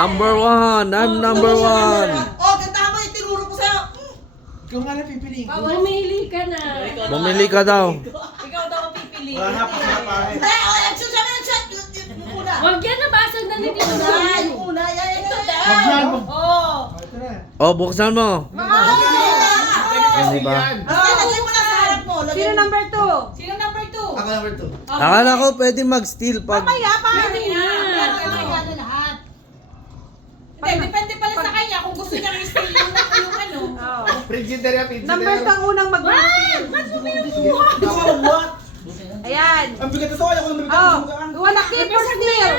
Number one. I'm number one. Oh, ganda mo yung tinuro ko sa'yo. Ikaw nga na pipiliin ko. Bumili ka na. Bumili ka daw. Ikaw daw ang pipili. Wala na, pakapahin. Hindi, oh, nag-shoot siya, nag-shoot. Yung una. Huwag yan, nabasag na ni Tito Yung una, Juan. yung una. Yan. Wag yan, wag. Oo. Ito na. Oh, buksan mo. Hindi ba? Basta lagay mo lang sa harap mo. Lagay Sino mo. number 2? Sino number 2? Ako number 2. Akala ko pwede mag-steal pag... Mamaya pa. Pwede na. Pero mamaya na lahat. Hindi, depende pala sa kanya kung gusto niya i-steal yung ano. Prinsideria, prinsideria. Number pang unang mag-steal. Ba't mo pinukuha? What? Ayan. Ang bigat na to, ayaw ko ng bigat Oh, na gawa na keep or steal.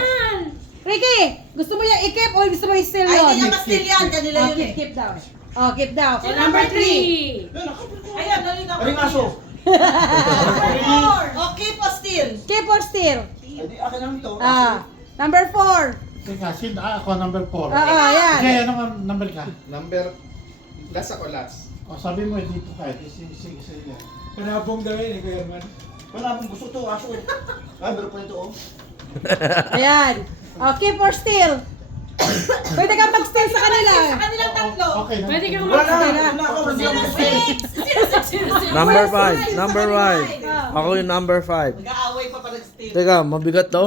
Ricky, gusto mo yung i-keep o gusto mo i-steal Ay, yun? hindi niya ma-steal yan. Kanila Oh, yun eh. keep daw. Oh, keep daw. So, number 3. Ayan, dali na. Aring aso. Oh, keep or steal? Keep or steal? Hindi, akin lang ito. Ah, number 4. Teka, ako number 4. Oo, yan. Okay, ano nga number ka? Number, last ako last. O sabi mo, dito ka. Sige. Panabong daw yun eh, Kuya Herman. Panabong gusto to, aso eh. Ah, meron pa nito oh. Ayan. Oh, keep or steal? Pwede kang mag-steal sa kanila. Kanilang tatlo. Okay, Pwede kang Wala na, mag-steal. wala na ako. Hindi ako mag-steal. Number 5. Number 5. Ako yung number 5. Nag-aaway pa pa nag-steal. Teka, mabigat to?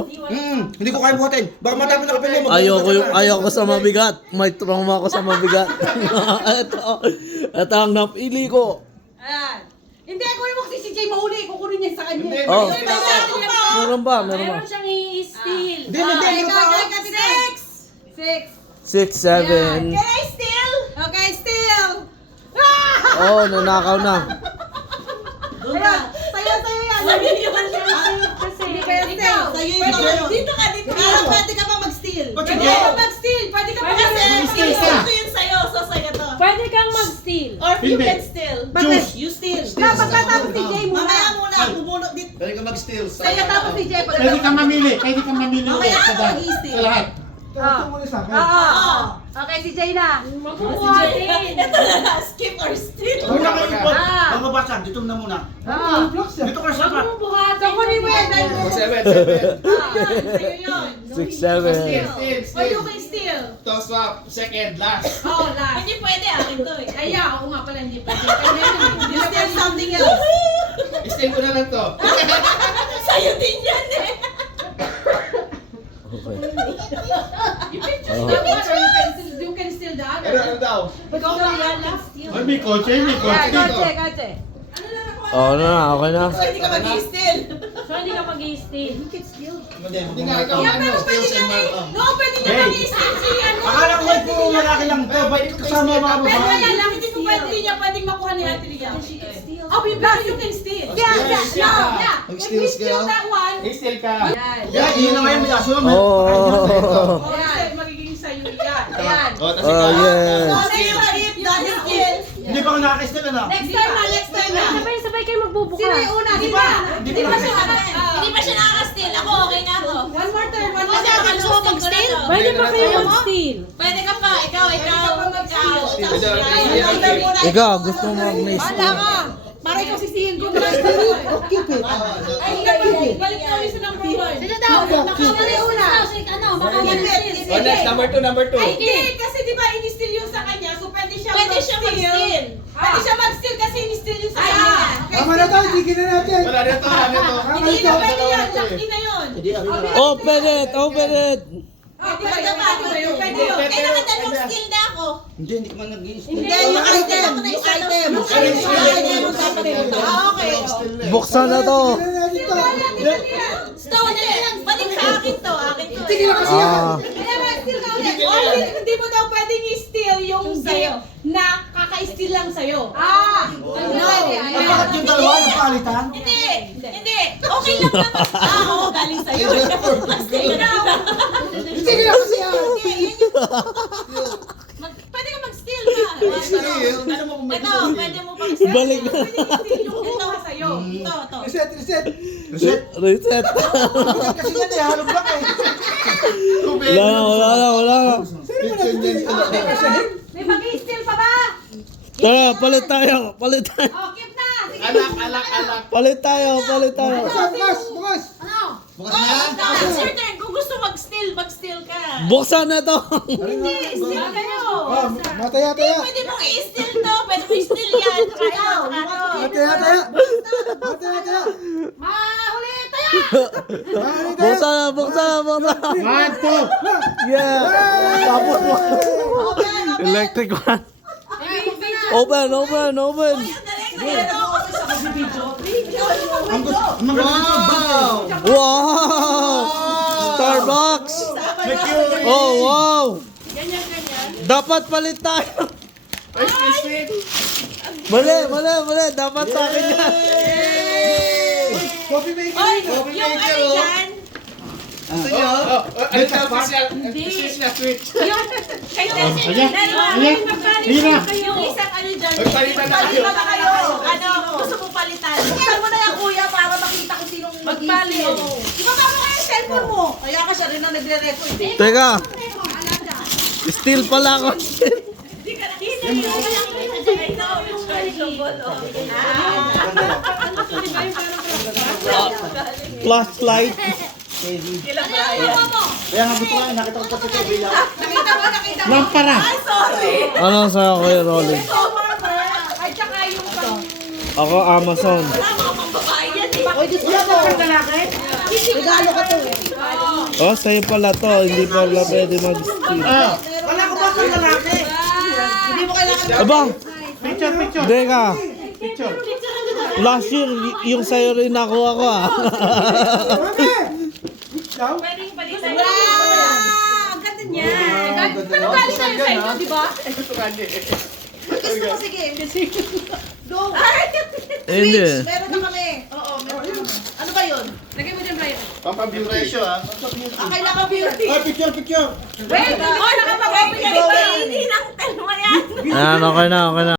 Hindi ko kaya buhatin. Baka matapon na kapilyo mo. Ayaw ko sa mabigat. May trauma ako sa mabigat. Ito ang napili ko. Ayan. Hindi, ako yung magsisijay mahuli. Kukunin niya sa kanya. Hindi, Oh. hindi. Meron ba? Meron ba? Meron siyang i-steal. Hindi, meron pa ako. 6. 6, 7. Can I steal? Okay, steal. Oh, nanakaw na. Doon ka. Sayo yan. Sabi niyo ba siya kasi? Ikaw. Sa'yo yung sa'yo. Dito ka, dito ka. Pero pwede ka pa mag-steal. Ba't Pwede sige? ka mag-steal. Pwede ka Kasi mag-steal. ito yun sa'yo. So sa'yo to. Pwede kang mag-steal. Or you Hindi. can steal. Bakit? You steal. Pagkatapos si Jay muna. Mamaya muna. Bubunot dito. Pwede ka mag-steal. Pagkatapos si Jay. Pwede kang mamili. Mamaya Sa ako lahat. mag-steal. Sa lahat. Ito muna sa akin. Oo. Okay, si Jay na. Magkukuha din. Ito na. Skip or steal. Muna kayo po. Ah. Bababasa, dito na muna. Oo. Dito ka sa Huwag kat. mong buhatin. So, kunin mo yan. dahil- 7. Sa'yo yun. 6, 7. Or you can steal. Toss up. Second, last. Oh, last. Hindi pwede akin to eh. Ay, ako nga pala hindi pwede. Kanya You steal something else. Steal ko na lang to. Sa'yo din yan eh. Okay. You can steal the Ano other. daw? Ikaw na yan last. Ay, may kotse. Yan, kotse, kotse. Oh, ano na, okay na. So hindi ka mag-steal. So, hindi ka mag-i-steal. Hindi nga ikaw Yeah, ano. pero Steal pwede sa niya mark. No, pwede niya Hey. mag-i-steal si ano. Akala ko may puro lalaki lang to. Ba't kasama yung mga Pero babae? wala lang, hindi ko pwede niya pwedeng makuha ni Ate Lia. Oh, pero you can steal. Yeah, yeah. Yeah. If Mag-steal we ka. steal that one, Steal ka. yan. Yan, yun na ngayon. May aso naman. Oh. Oh, instead, magiging sa'yo yan. Ayan. Oh, tas Oh, ikaw. yes. So next time, dahil steal. Hindi pa ako nakaka-steal na. Next time na, next time na. Sabay kayo magbubuka. Sino yung una? Hindi Di ba? ba? Hindi ba siya Hindi pa siya nakaka-steal. Ako okay na ako. One more turn, one more Kasi turn. ako gusto ko mag-steal. Pwede pa kayo mag-steal. Pwede ka pa. Ikaw. Ikaw, gusto mo mag-miss. Wala ka. Para ikaw sisihin ko. Keep it. Ay, balik na ulit sa number 1. Sino daw? Sino yung una? Oh, next, number 2, number 2. Ay, hindi. Kasi di ba in-steal yun sa kanya, so pwede siya Pwede siya mag-steal. Pwede siya mag-steal kasi in-steal yun sa kanya. Okay, Tama na tayo, tigil na natin. Wala dito, wala dito. hindi na pwede yan. Lucky na yun. Open it! Open it! Pwede ba yun? Pwede yun? Pwede yun. Eh, nakadalawang steal na ako. Hindi ka man nag-i-steal. Hindi, yung item. Yung item. Ah, okay. Buksan na to! Stone na lang. Balik sa akin to. Akin to. Tigil na kasi yan. Ah, Kaya mag-steal ka ulit. O, hindi mo daw pwedeng i-steal yung gift na kaka-steal lang sa'yo. No. Bakit yung dalawa nagpalitan? Hindi. Hindi. Okay lang naman. Ah, oo. Galing sa'yo. Steal na ako. Tigil na kasi yan. Hindi, yun yung... Pwede ka mag-steal ka. Ano mo kung Ito, pwede mo pang steal. Balik na. Pwede i-steal yung kuha sa'yo. Ito. Reset, reset. Reset. Reset. Kasi yan eh, halog lang eh. Wala na. Sino mo nag-i-steal? May mag-i-steal pa ba? Tara, palit tayo. Palit tayo. Oh, keep na. Sige. Palit tayo. Bukas, bukas, bukas. Ano? Oh, it's your turn. Kung gusto mag-steal ka. Buksan na to. Hindi, steal kayo. Oh, mataya-taya. Pwede mong i-steal to. Pwede mong i-steal yan. Saka ito, saka to. Mataya-taya. Mataya-taya. Mahuli tayo! Buksan na, buksan na, buksan na. 1, 2. Yeah. Tapos mo. Electric one. Open, open, open. Wow! Wow! Starbucks! Oh, wow! Dapat palit tayo. Mali, mali, mali. Dapat sa akin yan. Coffee maker! Oy, yung ano dyan, yung kay Ayan, dalawa, ayan. Ayan na. yung isang ano dyan, Magpalitan na kayo. magpalitan na kayo. Ano, gusto mo palitan? Buksan mo na yan, kuya, para makita ko sinong Magpalit. Ibaba mo nga yung cellphone mo. Kaya ka siya rin ang nagre-record. Teka. Still pala ako. Flashlight. Kaya nga gusto ko nga, nakita ko kasi ito, bilaw. Nakita mo. Lampara. Ano sa'yo, Kuya Rolly? Ay, tsaka yung pang... Ako, Amazon. Oy, gusto mo ito ng lalaki? Regalo ka to eh. Oh, sa'yo pala to. Hindi pala pwede mag-steal. Wala ko ba ng lalaki? Hindi mo kailangan... Aba, Picture, picture. teka. Picture. Last year, yung sa'yo rin nakuha ko ah. Pwedeng palitan. Wow! Ang ganda niya. Pero galing tayo sa inyo, di ba? Gusto mo, sige. Go. Hindi. Meron na kami. Oo, meron na kami. Ano ba yun? Lagay mo dyan, Brian. Pampabing ratio ah. Kailangan beauty. Ay, picture, picture! Wait, nakapag-open ka. Hindi nang 10 mo yan. Ayan, okay na, okay na.